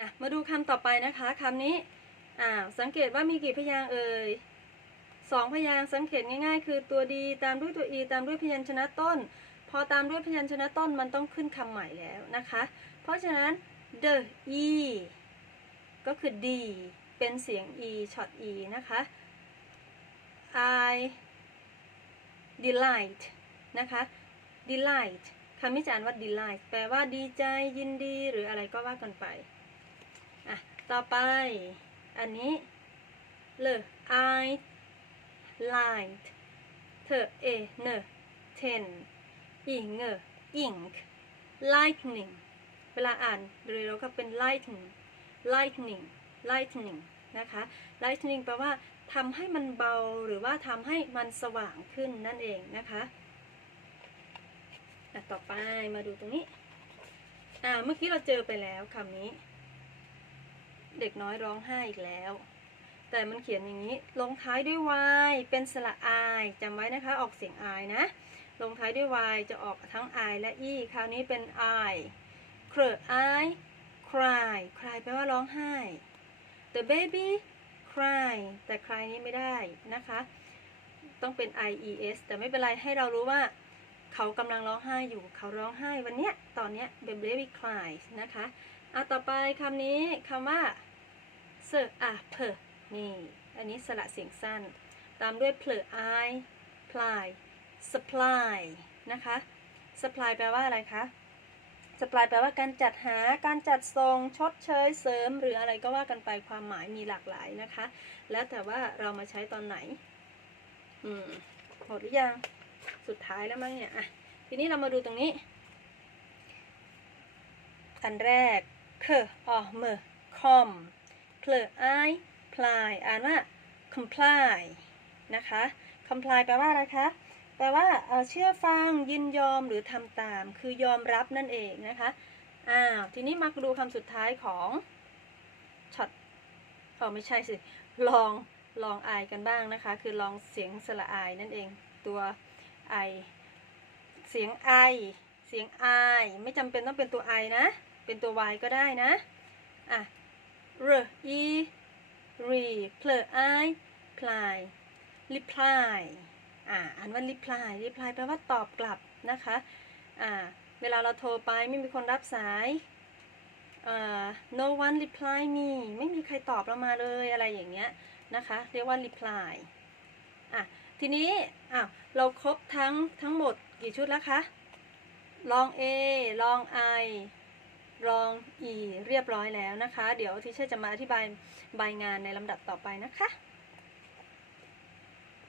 อะมาดูคำต่อไปนะคะคำนี้อ่าสังเกตว่ามีกี่พยางเอ่ยสองพยางสังเกตง่ายๆ คือตัวดีตามด้วยตัวอีตามด้วยพยัญชนะต้น พอตามด้วยพยัญชนะต้นมันต้องขึ้นคำใหม่แล้วนะคะ เพราะฉะนั้น the e ก็คือ d เป็นเสียง e ช็อต e นะคะ I delight นะคะ delight คำนิจานว่า delight แปลว่าดีใจยินดีหรืออะไรก็ว่ากันไป ต่อไป อันนี้เล I light เธอเอเน ten อิงเง ink lightning เวลาอ่านเร็วๆก็เป็น lightning lightning lightning นะคะ lightning แปลว่าทำให้มันเบาหรือว่าทำให้มันสว่างขึ้นนั่นเองนะคะอะต่อไปมาดูตรงนี้ อ่า เมื่อกี้เราเจอไปแล้วคำนี้ เด็กน้อยร้องไห้อีกแล้ว แต่มันเขียนอย่างนี้ ลงท้ายด้วย y เป็นสระ i จำไว้นะคะออกเสียง i นะ ลงท้ายด้วย y จะออกทั้ง i และ e คราวนี้เป็น i เครอ i cry cry แปลว่าร้องไห้ the baby cry แต่ cry นี้ไม่ได้นะคะ ต้องเป็น i e s แต่ไม่เป็นไรให้เรารู้ว่าเขากำลังร้องไห้อยู่ เขาร้องไห้วันเนี้ย ตอนเนี้ย baby cries นะคะ อะต่อไปคำนี้คำว่า s e a p นี่ อันนี้สระเสียงสั้น ตามด้วย pl i ply supply นะคะ supply แปลว่าอะไรคะ supply แปลว่าการจัดหา การจัดส่งชดเชย เสริม หรืออะไรก็ว่ากันไปความหมายมีหลากหลายนะคะ แล้วแต่ว่าเรามาใช้ตอนไหน อืม หมดหรือยัง สุดท้ายแล้วมั้งเนี่ย อะ ทีนี้เรามาดูตรงนี้ อันแรก k o m com pl i ply อ่านว่า comply นะคะ comply แปลว่าอะไรคะ แปลว่าเชื่อฟังยินยอมหรือทำตาม คือยอมรับนั่นเองนะคะ อ้าว ทีนี้มาดูคำสุดท้ายของช็อตเออไม่ใช่สิ ลอง ลองไอกันบ้างนะคะ คือลองเสียงสระไอนั่นเอง ตัวไอ เสียงไอ เสียงไอ ไม่จำเป็นต้องเป็นตัวไอนะ เป็นตัว y ก็ได้นะ อะ r e re pl i ply reply อ่าอ่านว่า reply reply แปลว่าตอบกลับนะคะ อ่า เวลาเราโทรไปไม่มีคนรับสายอ่ no one reply me ไม่มีใครตอบเรามาเลยอะไรอย่างเงี้ยนะคะ เรียกว่า reply อะ ทีนี้อ้าวเราครบทั้งทั้งหมดกี่ชุดแล้วคะ ลอง A ลอง I ลอง E เรียบร้อยแล้วนะคะ เดี๋ยวที่เชอร์จะมาอธิบายใบงานในลำดับต่อไปนะคะ